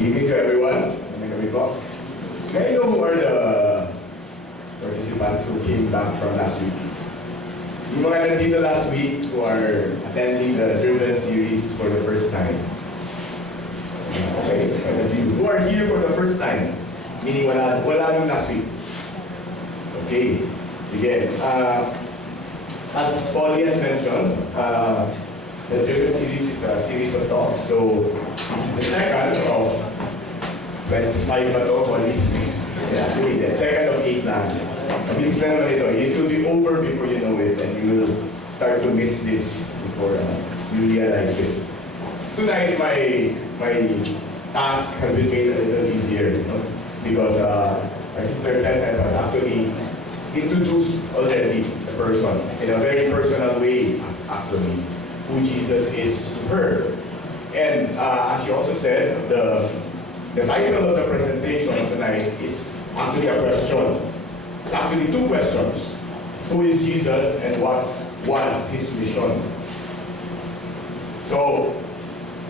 Evening to everyone. May I know who are the participants who came back from last week? Yung mga nandito last week who are attending the Driven series for the first time. Okay, it's kind of you. Who are here for the first time? Meaning wala nung last week. Okay, again. As Paulie has mentioned, the Driven series is a series of talks. So this is the second of 25 ba ito, Paulie? Yeah, the second of 8 na. Mabilis na naman ito. It will be over before you know it, and you will start to miss this before you realize it. Tonight, my task has been made a little easier, because our sister Ted has actually introduced already the person in a very personal way, actually, who Jesus is to her. And as she also said, the title of the presentation tonight is actually a question. It's actually two questions. Who is Jesus and what was his mission? So,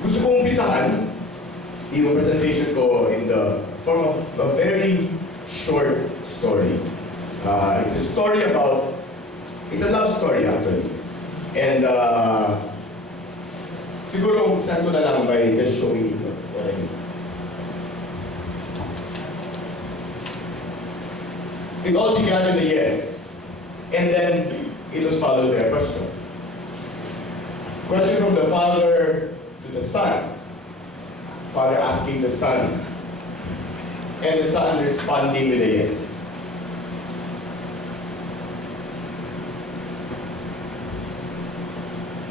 gusto kong umpisahan yung presentation ko in the form of a very short story. It's a story about, it's a love story actually. And siguro umpisahan ko na lang by just showing you what I mean. It all began in a yes, and then it was followed by a question. Question from the father to the son. Father asking the son, and the son responding with a yes.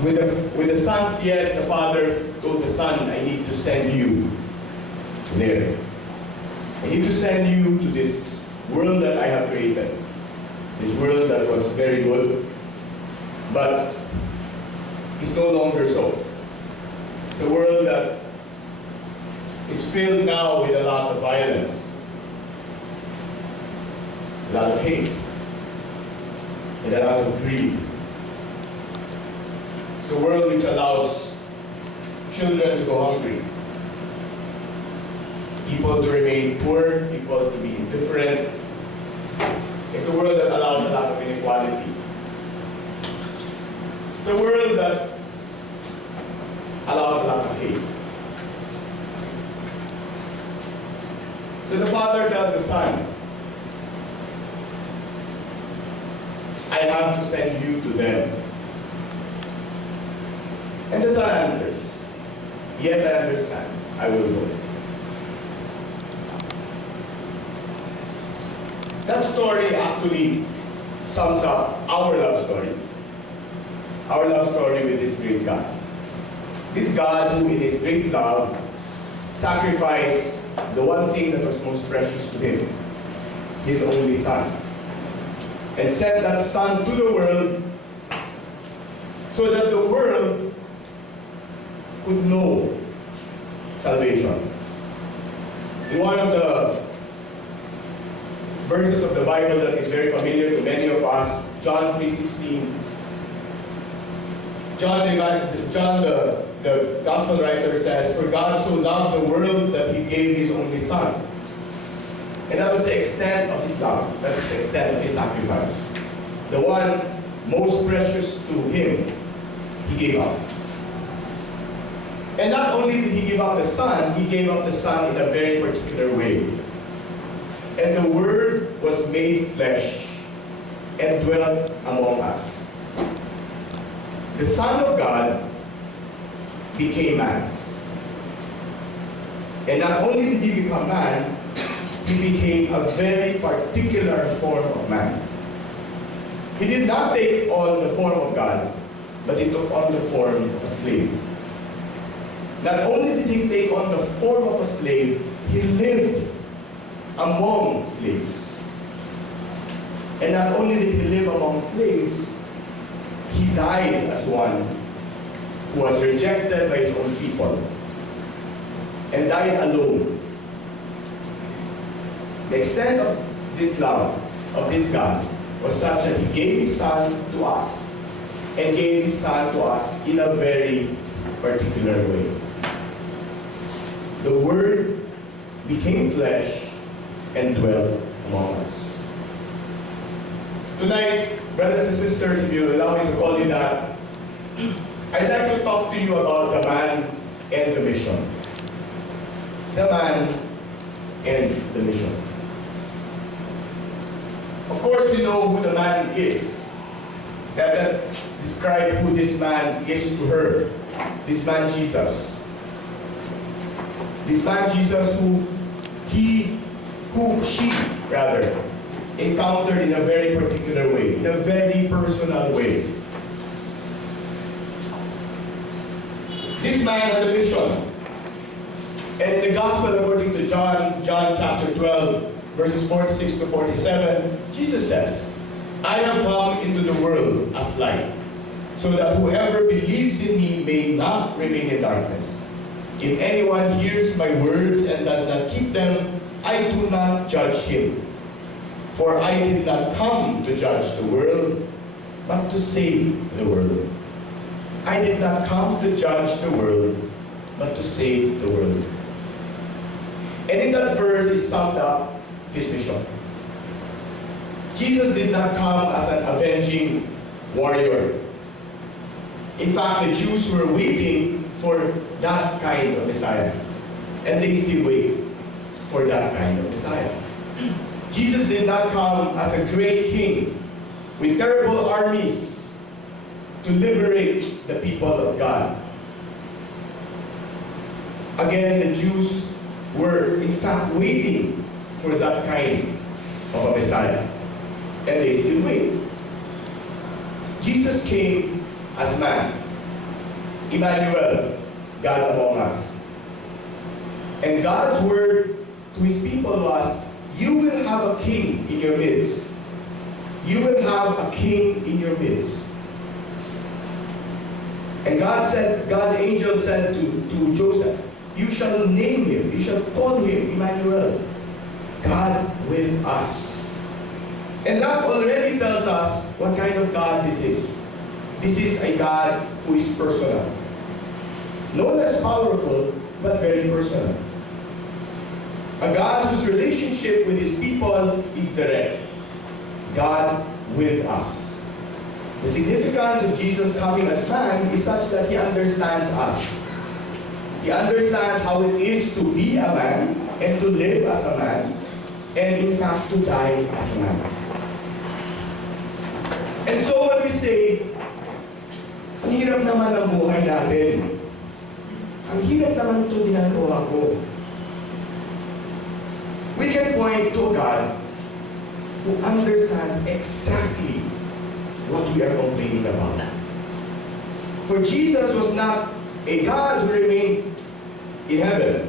With the son's yes, the father told the son, I need to send you there. I need to send you to this world that I have created. This world that was very good, but is no longer so. The world that is filled now with a lot of violence, a lot of hate, and a lot of greed. It's a world which allows children to go hungry, people to remain poor, people to be indifferent. It's a world that allows a lot of inequality. It's a world that allows a lot of hate. So the father tells the son, I have to send you to them. And the son answers, yes, I understand. I will go. That story actually sums up our love story. Our love story with this great God. This God who in his great love sacrificed the one thing that was most precious to him, his only son. And sent that son to the world so that the world could know salvation. In one of the verses of the Bible that is very familiar to many of us, John 3:16. John the gospel writer says, for God so loved the world that he gave his only son. And that was the extent of his love. That was the extent of his sacrifice. The one most precious to him, he gave up. And not only did he give up the son, he gave up the son in a very particular way. And the Word was made flesh and dwelt among us. The Son of God became man. And not only did he become man, he became a very particular form of man. He did not take on the form of God, but he took on the form of a slave. Not only did he take on the form of a slave, he lived among slaves. And not only did he live among slaves, he died as one who was rejected by his own people and died alone. The extent of this love of this God was such that he gave his son to us and gave his son to us in a very particular way. The Word became flesh and dwelt among us. Tonight, brothers and sisters, if you allow me to call you that, I'd like to talk to you about the man and the mission. The man and the mission. Of course, we know who the man is. That describes who this man is to her. This man Jesus. This man Jesus who she encountered in a very particular way, in a very personal way. This man had a mission. And in the Gospel according to John chapter 12, verses 46 to 47, Jesus says, I have come into the world as light, so that whoever believes in me may not remain in darkness. If anyone hears my words and does not keep them, I do not judge him. For I did not come to judge the world, but to save the world. I did not come to judge the world, but to save the world. And in that verse is summed up his mission. Jesus did not come as an avenging warrior. In fact, the Jews were waiting for that kind of Messiah. And they still wait for that kind of Messiah. Jesus did not come as a great king with terrible armies to liberate the people of God. Again, the Jews were in fact waiting for that kind of a Messiah. And they still wait. Jesus came as man. Emmanuel, God among us. And God's word to his people was, you will have a king in your midst. You will have a king in your midst. And God's angel said to Joseph, you shall name him, you shall call him Emmanuel, God with us. And that already tells us what kind of God this is. This is a God who is personal. No less powerful, but very personal. A God whose relationship with his people is direct. God with us. The significance of Jesus coming as man is such that he understands us. He understands how it is to be a man and to live as a man, and in fact to die as a man. And so when we say, ang hirap naman ang buhay natin. Ang hirap naman ito ginagawa ko. We can point to a God who understands exactly what we are complaining about. For Jesus was not a God who remained in heaven.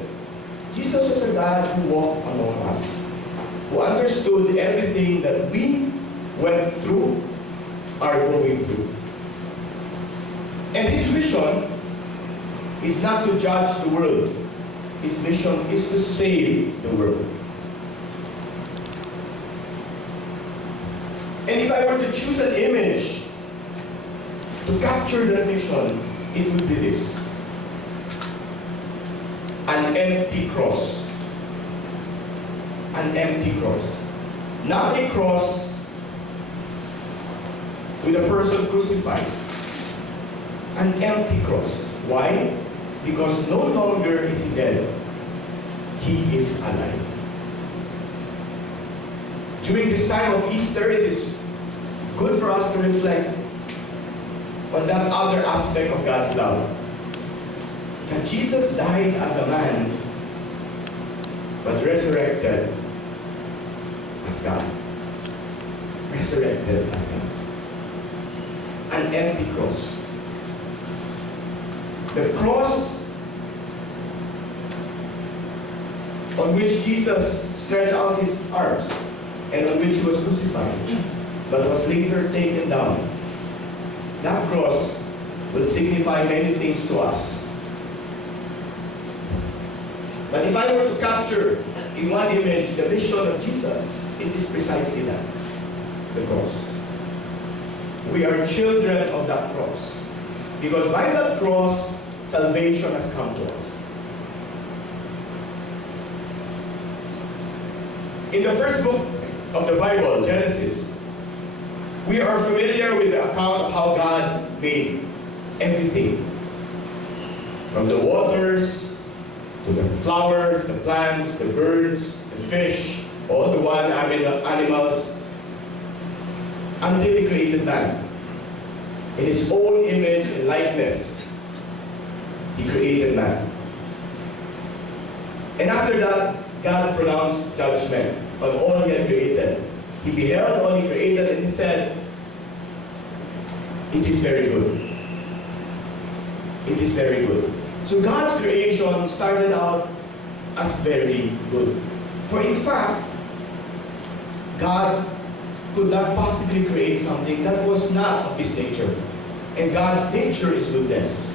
Jesus was a God who walked among us, who understood everything that we went through, are going through. And his mission is not to judge the world. His mission is to save the world. And if I were to choose an image to capture that mission, it would be this. An empty cross. An empty cross. Not a cross with a person crucified. An empty cross. Why? Because no longer is he dead. He is alive. During this time of Easter, it is good for us to reflect on that other aspect of God's love. That Jesus died as a man, but resurrected as God. Resurrected as God. An empty cross. The cross on which Jesus stretched out his arms and on which he was crucified, but was later taken down. That cross will signify many things to us. But if I were to capture in one image the mission of Jesus, it is precisely that, the cross. We are children of that cross. Because by that cross, salvation has come to us. In the first book of the Bible, Genesis, we are familiar with the account of how God made everything. From the waters, to the flowers, the plants, the birds, the fish, all the wild animals, until He created man. In His own image and likeness, He created man. And after that, God pronounced judgment on all He had created. He beheld all He created and He said, "It is very good." It is very good. So God's creation started out as very good. For in fact, God could not possibly create something that was not of His nature. And God's nature is goodness.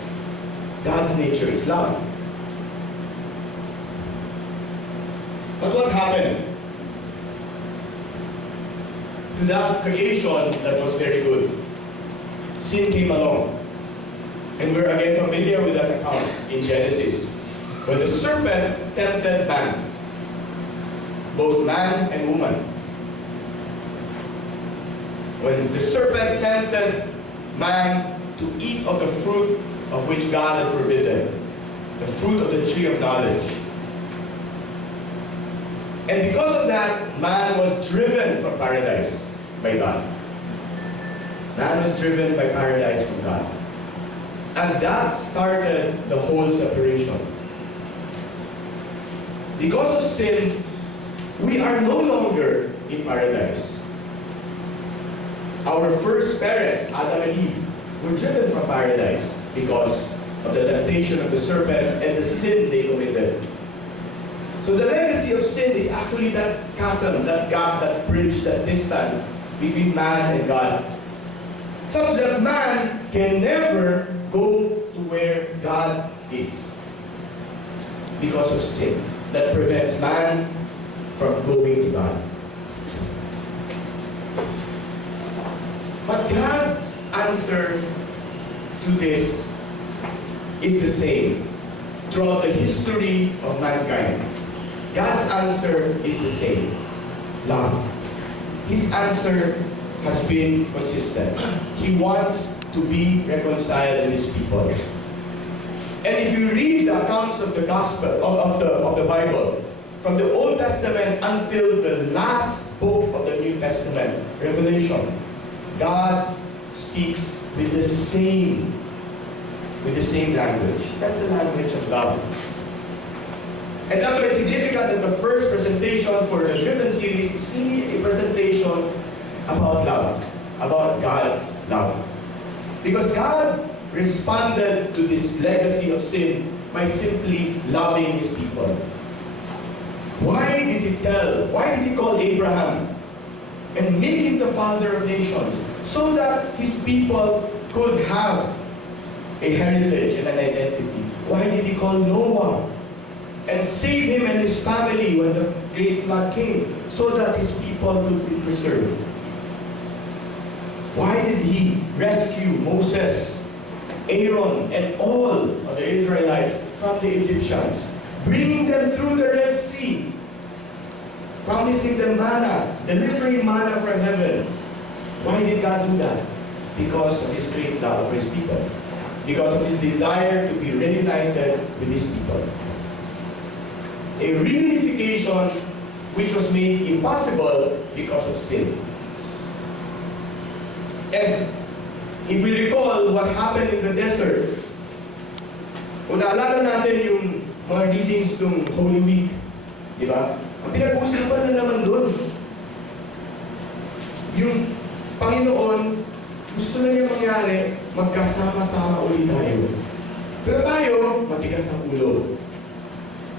God's nature is love. But what happened to that creation that was very good? Sin came along. And we're again familiar with that account in Genesis. When the serpent tempted man, both man and woman. When the serpent tempted man to eat of the fruit of which God had forbidden, the fruit of the tree of knowledge. And because of that, man was driven from paradise by God. Man was driven by paradise from God. And that started the whole separation. Because of sin, we are no longer in paradise. Our first parents, Adam and Eve, were driven from paradise because of the temptation of the serpent and the sin they committed. So the legacy of sin is actually that chasm, that gap, that bridge, that distance between man and God. Such that man can never go to where God is. Because of sin that prevents man from going to God. But God's answer to this is the same throughout the history of mankind. God's answer is the same. Love. His answer has been consistent. He wants to be reconciled with His people. And if you read the accounts of the gospel, of the Bible, from the Old Testament until the last book of the New Testament, Revelation, God speaks with the same language. That's the language of love. And that's why it's significant that the first presentation for the Driven series is really a presentation about love, about God's love. Because God responded to this legacy of sin by simply loving His people. Why did He call Abraham and make him the father of nations? So that His people could have a heritage and an identity. Why did He call Noah and save him and his family when the great flood came? So that His people could be preserved. Why did He rescue Moses, Aaron, and all of the Israelites from the Egyptians, bringing them through the Red Sea, promising them manna, delivering manna from heaven? Why did God do that? Because of His great love for His people. Because of His desire to be reunited with His people. A reunification which was made impossible because of sin. And if we recall what happened in the desert, kung naalala natin yung mga readings ng Holy Week, di ba? Ang pinag-uusapan na naman doon, yung Panginoon, gusto na niya mangyari, magkasama-sama ulit tayo. Pero tayo, matigas ang ulo.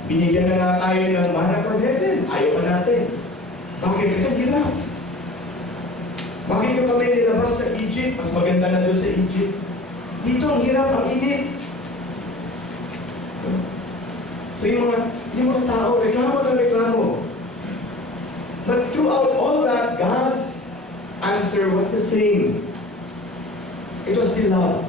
Binigyan na nga tayo ng manna from heaven. Ayaw pa natin. Bakit? Kasi hirap. Bakit yung kami nilabas sa Egypt? Mas maganda na doon sa Egypt. Dito ang hirap, ang init. So yung mga tao, reklamo na reklamo. But throughout all that, God's answer was the same. It was the love.